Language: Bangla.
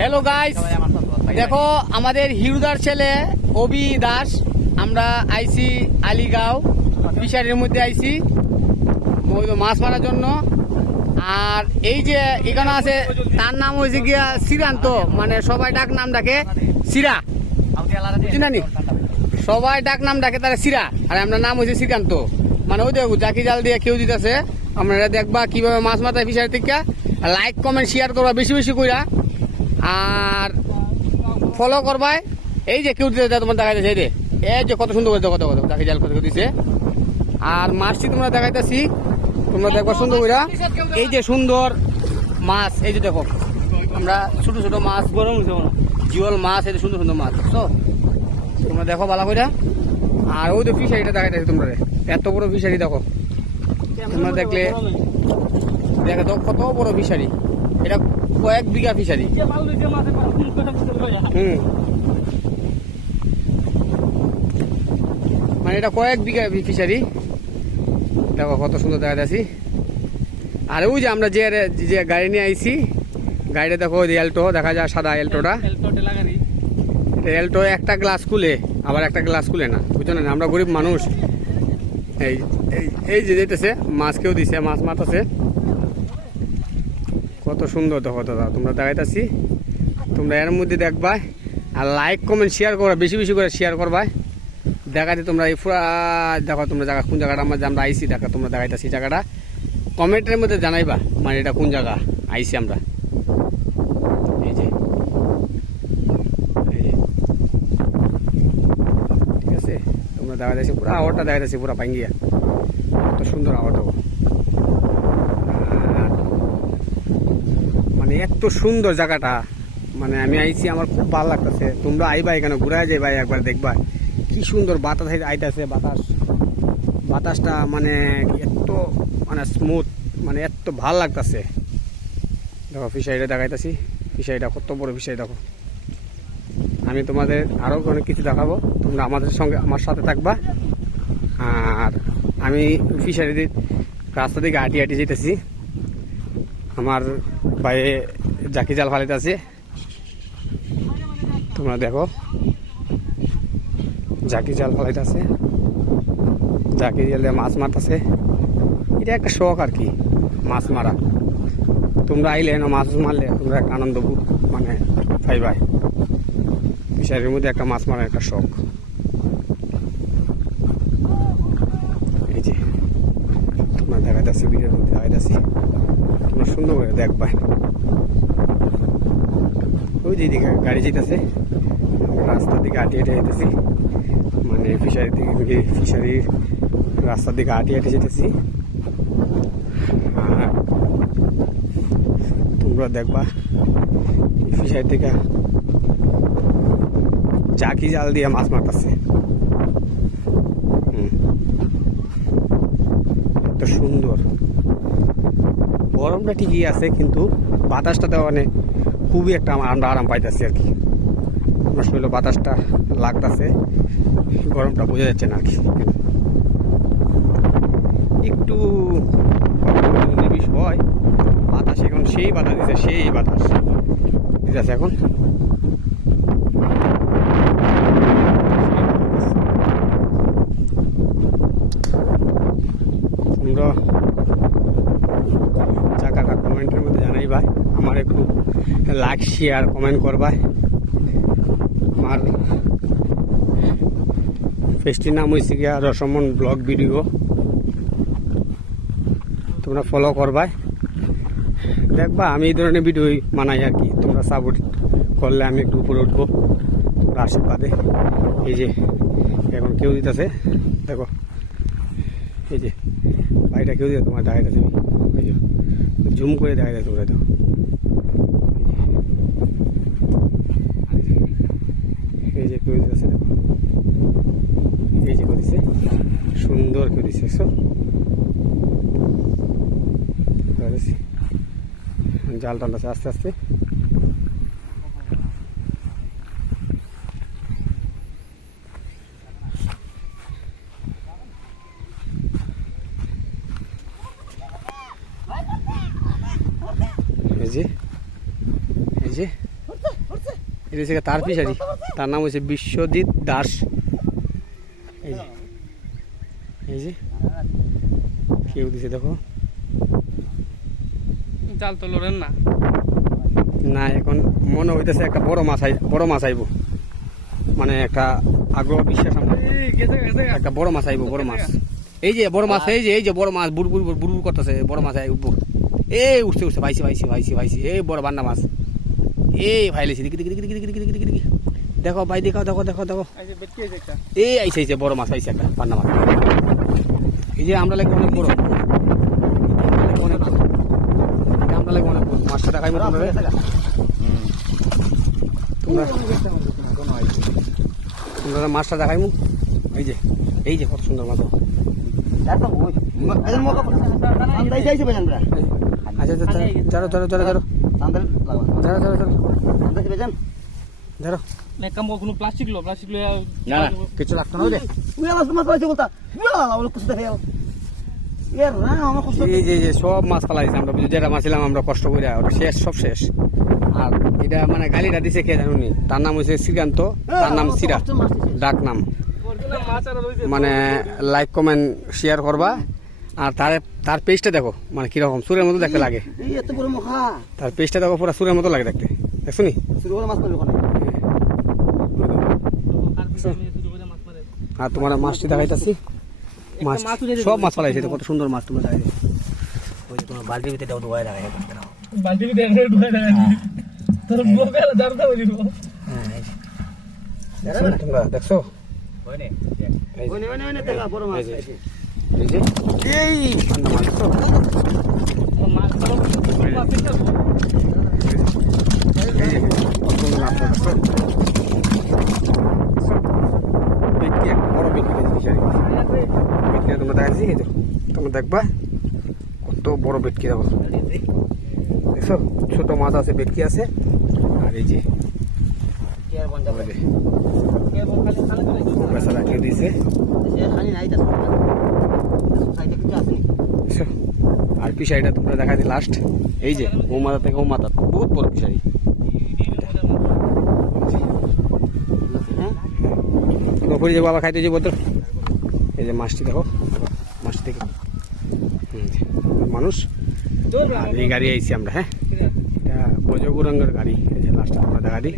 হ্যালো গাইস, দেখো আমাদের হিরুদার ছেলে অভি দাস, আমরা আইছি আলিগাঁও ফিশারির মধ্যে আইছি মাছ মারার জন্য। আর এই যে এখানে আছে তার নাম হয়েছে গিয়া শ্রীকান্ত, মানে সবাই ডাক নাম ডাকে সিরা, চিনানি সবাই ডাক নাম ডাকে তারা সিরা, আর আমরা নাম হয়েছে শ্রীকান্ত। মানে ওই দেখো জাকি জাল দিয়ে কেউ দিতেছে, আপনারা দেখবা কিভাবে মাছ মারতে ফিশারি থেকে। লাইক কমেন্ট শেয়ার করবা বেশি বেশি কইরা, আর ফলো করবাই। এই যে কেউ দিতে তোমার দেখা যাচ্ছে, এই যে কত সুন্দর করে দেখো দেখো জাকি জাল কত দিছে। আর মাছটি তোমরা দেখাইতেছি, তোমরা দেখবা সুন্দর কইরা। এই যে সুন্দর মাছ, এই যে দেখো আমরা ছোট ছোট মাছ, গরম জিওল মাছ, এই যে সুন্দর সুন্দর মাছ, তো তোমরা দেখো ভালো কইরা। আর ওই যে ফিশারিটা দেখাইতেছি তোমরা, এত বড় ফিশারি দেখো, তোমরা দেখলে দেখো তো কত বড় ফিশারি, এটা কয়েক বিঘা ফিশারি। মানে এটা কয়েক বিঘা ফিশারি, দেখো কত সুন্দর দেখা যাচ্ছি। আর ওই যে আমরা যে গাড়ি নিয়ে আইছি, গাড়িটা দেখো ওই এলটো দেখা যায়, সাদা এলটোটা। এলটো একটা গ্লাস খুলে আবার একটা গ্লাস খুলে না, বুঝছো না, আমরা গরিব মানুষ। এই এই যে যেতেছে মাছ কেউ দিছে, মাছ মারতেছে, কত সুন্দর দেখো দাদা, তোমরা দেখাইতেছি। তোমরা এর মধ্যে দেখবা, আর লাইক কমেন্ট শেয়ার করবা বেশি বেশি করে শেয়ার করবা। দেখাতে তোমরা এই পুরা দেখো, তোমরা জায়গা কোন জায়গাটা আমরা আইসি দেখা, তোমরা দেখাইতেছি জায়গাটা কমেন্টের মধ্যে জানাইবা, মানে এটা কোন জায়গা আইসি আমরা। এই যে ঠিক আছে, তোমরা দেখাইতেছি পুরা আওয়ারটা দেখাইতেছি, পুরা ভাঙ্গিয়া কত সুন্দর আওয়ারটা, মানে এত সুন্দর জায়গাটা। মানে আমি আইছি, আমার খুব ভালো লাগতেছে। তোমরা আইবা এখানে ঘুরে যাই ভাই, একবার দেখবা কি সুন্দর বাতাস আইতেছে। বাতাসটা মানে এত মানে স্মুথ, মানে এত ভাল লাগতেছে। দেখো ফিশারিটা দেখাইতেছি, ফিশারিটা কত বড় ফিশারি দেখো। আমি তোমাদের আরও অনেক কিছু দেখাবো, তোমরা আমাদের সঙ্গে আমার সাথে থাকবা। আর আমি ফিশারি রাস্তা দিকে হাঁটি হাঁটি যেতেছি, আমার বাইরে জাকি জাল ফালাইতে আছে, তোমরা দেখো জাকি জাল ফালাইতে আছে, জাকি জালে মাছ মারতেছে। এটা একটা শখ আর কি, মাছ মারা। তোমরা আইলে না মাছ মারলে তোমরা একটা আনন্দ মানে পাইবাই। ফিশারির মধ্যে একটা মাছ মারার একটা শখ। এই যে তোমরা দেখাইতেছি, ভিডিওর মধ্যে দেখাইতেছি, তোমরা সুন্দর করে দেখবা। ওই যে দিকে গাড়ি যেতেছে, রাস্তার দিকে হাঁটি হেঁটে যেতেছি, মানে ফিশারির দিকে, ফিশারির রাস্তার দিকে হাঁটি হেঁটে যেতেছি। আর তোমরা দেখবা ফিশারি থেকে জাকি জাল দিয়ে মাছ মারতেছে। এত সুন্দর, গরমটা ঠিকই আছে, কিন্তু বাতাসটা মানে খুবই একটা আমরা আরাম পাইতেছি আর কি। আমার শরীরে বাতাসটা লাগতেছে, গরমটা বোঝা যাচ্ছে না আর কি। একটু নিবিষ হয় বাতাস, এখন সেই বাতাস দিচ্ছে, সেই বাতাস দিতেছে এখন। তোমরা জায়গাটা কমেন্টের মধ্যে জানাইবা, আমার একটু লাইক শেয়ার কমেন্ট করবা। আমার পেজটির নাম হয়েছে গিয়া রসমন ব্লগ ভিডিও, তোমরা ফলো করবা। দেখবা আমি এই ধরনের ভিডিও বানাই আর কি, তোমরা সাপোর্ট করলে আমি একটু উপরে উঠবো তোমরা আশীর্বাদে। এই যে এখন কেউ দিতেছে দেখো, এই যে বাড়িটা কেউ দিতে তোমার দেখাইতেছে, ওই যে জুম করে দেখা যায় তোমরা, দেখো এই যে কেউ দিতেছে, দেখো এই যে কেউ দিচ্ছে, সুন্দর কেউ দিচ্ছে, জাল টানতেছে আস্তে আস্তে। এই যে যে এটা হচ্ছে তার ফিশারি, তার নাম হচ্ছে বিশ্বজিৎ দাস। এই যে এই যে কেউ দিছে দেখো, জাল তো লড়েন না। না এখন মনে হইতেছে একটা বড় মাছ আইব, মানে একটা আগ্রহ বিশ্বাস আমার, একটা বড় মাছ আইব, বড় মাছ। এই যে বড় মাছ, এই যে বড় মাছ বুড় বুড় বুড় বুড় করতেছে, বড় মাছ আই উঠবো। এই উঠছে উঠছে, ভাইছি ভাইছি ভাইছি ভাইছি, এই বড় বান্না মাছ, এই ভাইলেছি, দেখো ভাই, দেখো দেখো দেখো দেখো, এই আইসে আইসে বড় মাছ আইসে, একটা বান্না মাছ। এই যে আমরা লাগে অনেক বড়, আমরা লাগে অনেক বড় মাছটা দেখাই মতো তোমরা মাছটা দেখাই মুখ। এই যে কত সুন্দর মাছ। আচ্ছা ধরো ধরো ধরো ধরো ধরো ধরো ধরো ধরো, কোনো প্লাস্টিক লো না কিছু লাগতো না। এই যে সব মাছ পালাইছে আমরা, যেটা মাছ ছিলাম আমরা কষ্ট করে, ওটা শেষ, সব শেষ। আর এটা মানে গালিটা দিছে কে জানুনি, তার নাম হচ্ছে শ্রীকান্ত, তার নাম সিরা, ডাক নাম। মানে লাইক কমেন্ট শেয়ার করবা, আর তার পেজটা দেখো মানে কিরকম সুরের মতো দেখতে লাগে, তার পেজটা দেখো পুরো সুরের মতো লাগে দেখতে, দেখছো নি? আর তোমার মাছটি দেখাইতেছি, মাছ সব মাছ পালাইছে, কত সুন্দর মাছ তোমরা দেখাই। ওই যে তোমার বালতির ভিতরে দাও, দোয়াই রাখাই, বালতির ভিতরে ঢুকাই দেখাই তোর গোকাল জারদা হই দিব। হ্যাঁ তোমরা দেখছো, এই যে এই ঠান্ডা মাছ দেখছো, মাছ ধরো তোমরা দেখাচ্ছি, তোমরা দেখবা কত বড় বেটকি দেখো, দেখছো ছোট মাছ আছে, বেটকি আছে। আর এই যে রাখিয়ে দিয়েছে, আর পিসারিটা তোমরা দেখা দিই লাস্ট। এই যে ও মাথা থেকে ও মাথা, বহুত বড় পিসারি। নকরি যে বাবা খাইতে যে বলতো, এই যে মাছটি দেখো, মাছটি থেকে মানুষ। আর এই গাড়ি আইছি আমরা, হ্যাঁ এটা বজগুরাঙ্গের গাড়ি। এই যে লাস্টে আমরা দেখা দিই।